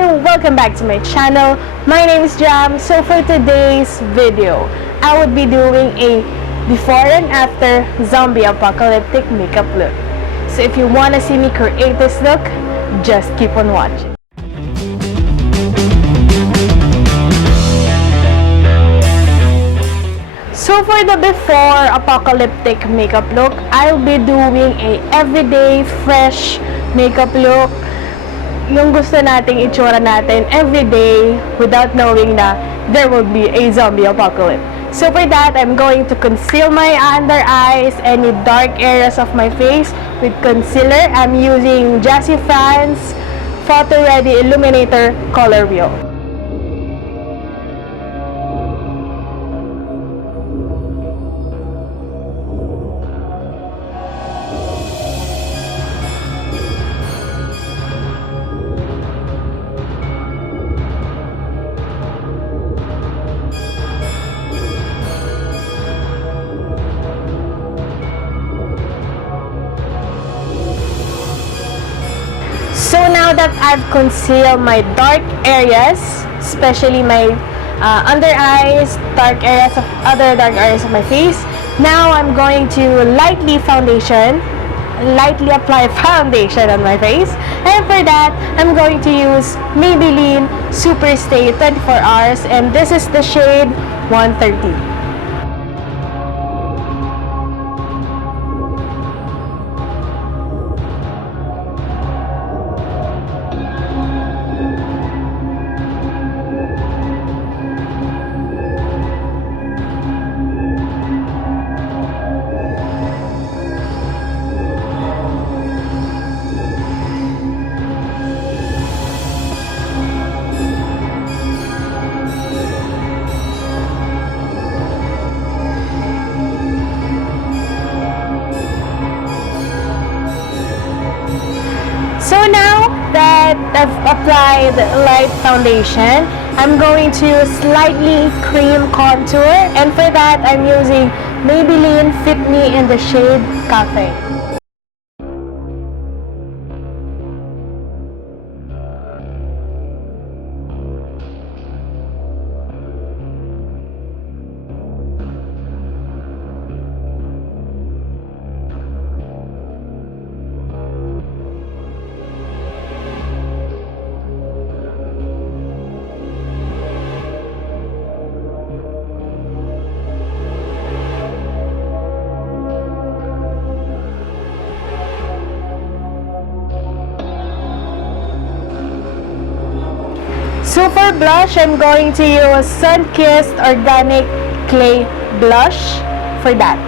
everyone, welcome back to my channel. My name is Jam. So for today's video, I would be doing a before and after zombie apocalyptic makeup look. So if you want to see me create this look, just keep on watching. So for the before apocalyptic makeup look, I'll be doing a everyday fresh makeup look. Yung gusto nating itsura natin everyday without knowing na there will be a zombie apocalypse. So for that, I'm going to conceal my under eyes, any dark areas of my face with concealer. I'm using Jazzy France Photo Ready Illuminator Color Wheel. So now that I've concealed my dark areas, especially my under eyes, dark areas of other dark areas of my face, now I'm going to lightly apply foundation on my face. And for that, I'm going to use Maybelline Super Stay 24 Hours, and this is the shade 130. So now that I've applied light foundation, I'm going to slightly cream contour, and for that I'm using Maybelline Fit Me in the shade Cafe. So for blush, I'm going to use Sun-Kissed Organic Clay Blush for that.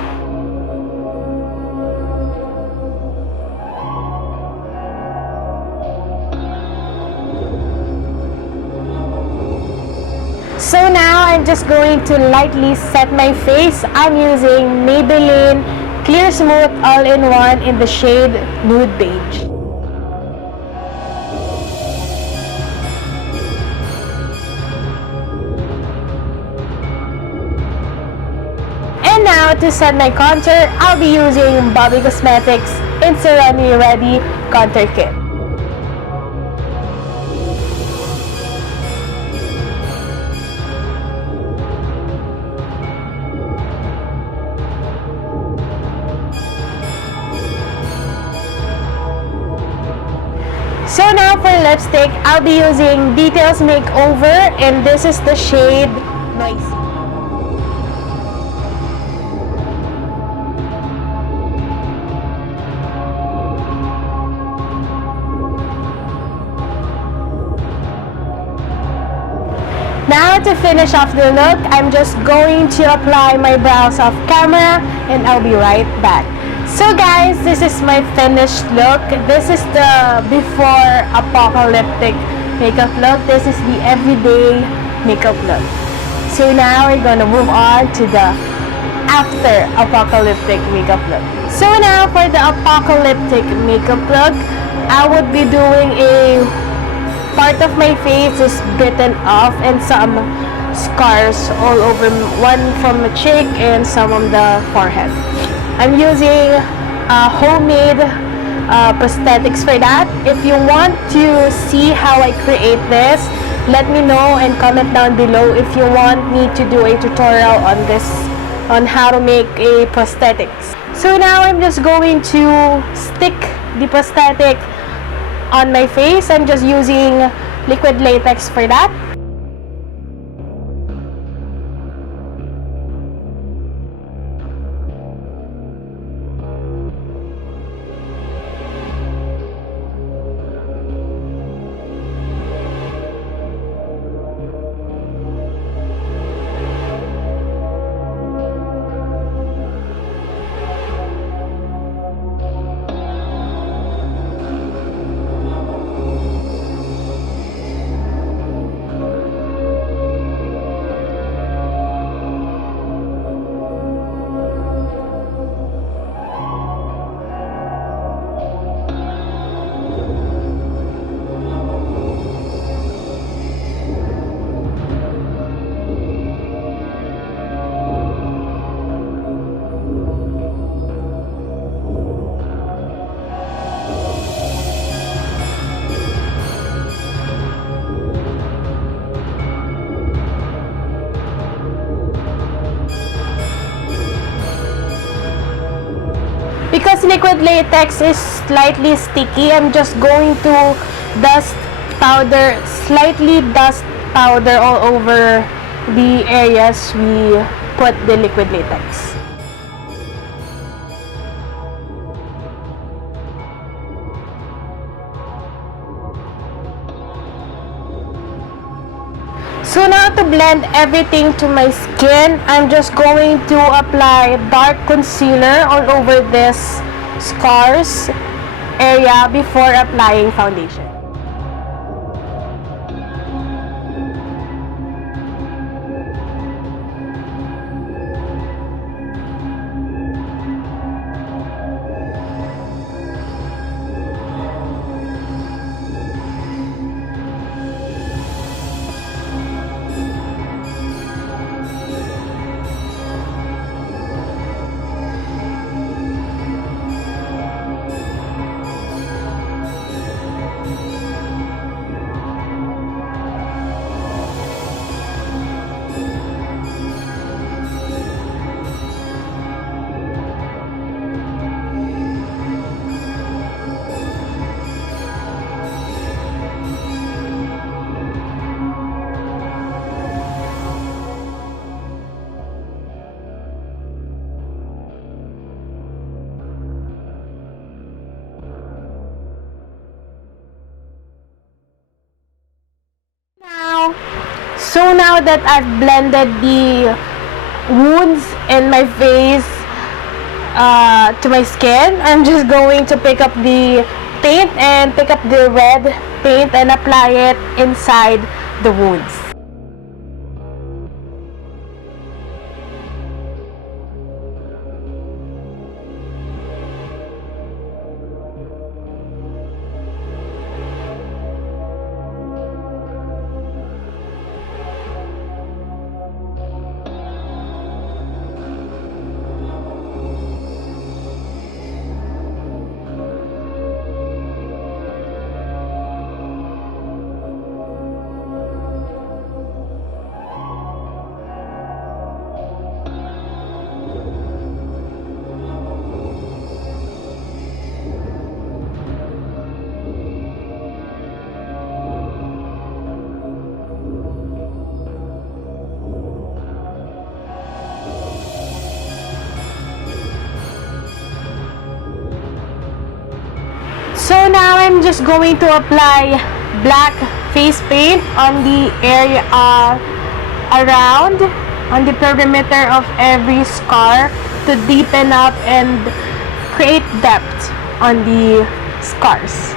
So now I'm just going to lightly set my face. I'm using Maybelline Clear Smooth All-in-One in the shade Nude Beige. And now to set my contour, I'll be using Bobby Cosmetics Insta Ready Contour Kit. So now for lipstick, I'll be using Details Makeover, and this is the shade Noisy. Now to finish off the look, I'm just going to apply my brows off camera, and I'll be right back. So guys, this is my finished look. This is the before apocalyptic makeup look. This is the everyday makeup look. So now we're gonna move on to the after apocalyptic makeup look. So now for the apocalyptic makeup look, I would be doing a part of my face is bitten off and some scars all over, one from the cheek and some on the forehead. I'm using a homemade prosthetics for that. If you want to see how I create this, let me know and comment down below if you want me to do a tutorial on this, on how to make a prosthetics. So now I'm just going to stick the prosthetic on my face. I'm just using liquid latex for that. Because liquid latex is slightly sticky, I'm just going to slightly dust powder all over the areas we put the liquid latex. So now to blend everything to my skin, I'm just going to apply dark concealer all over this scars area before applying foundation. So now that I've blended the wounds in my face to my skin, I'm just going to pick up the paint and pick up the red paint and apply it inside the wounds. So now I'm just going to apply black face paint on the area around, on the perimeter of every scar to deepen up and create depth on the scars.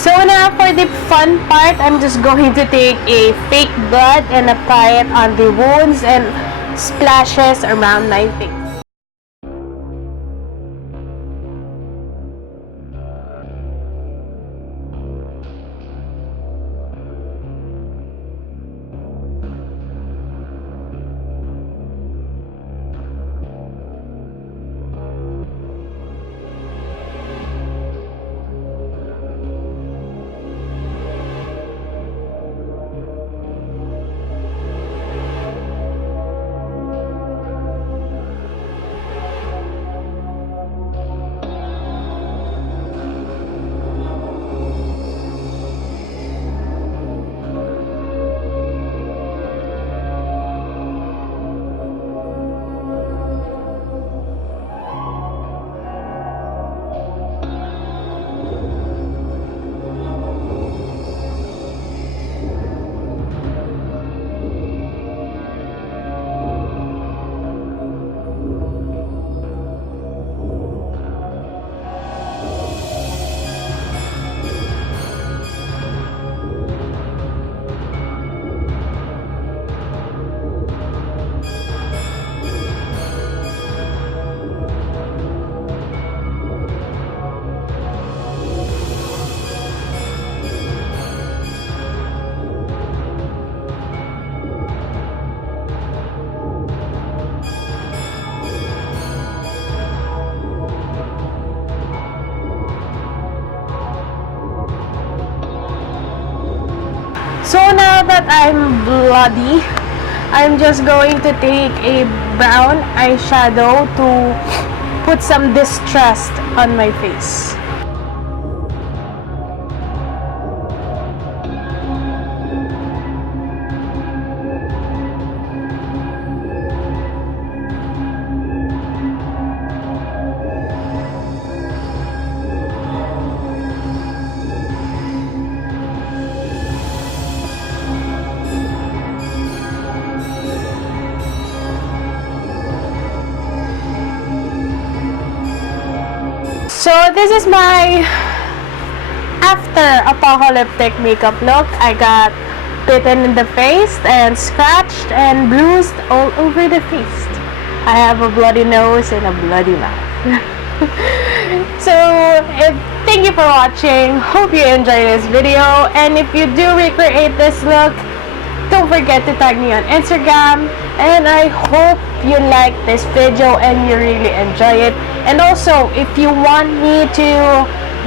So now for the fun part, I'm just going to take a fake blood and apply it on the wounds and splashes around my face. So now that I'm bloody, I'm just going to take a brown eyeshadow to put some distress on my face. So this is my after apocalyptic makeup look. I got bitten in the face and scratched and bruised all over the face. I have a bloody nose and a bloody mouth. So thank you for watching. Hope you enjoyed this video, and if you do recreate this look, don't forget to tag me on Instagram, and I hope you like this video and you really enjoy it. And also, if you want me to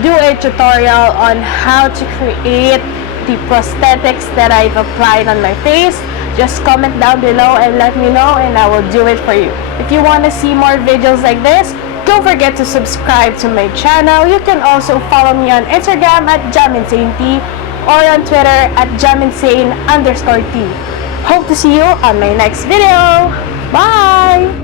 do a tutorial on how to create the prosthetics that I've applied on my face, just comment down below and let me know, and I will do it for you. If you want to see more videos like this, don't forget to subscribe to my channel. You can also follow me on Instagram at JamInsaneT or on Twitter at JamInsane_T. Hope to see you on my next video. Bye!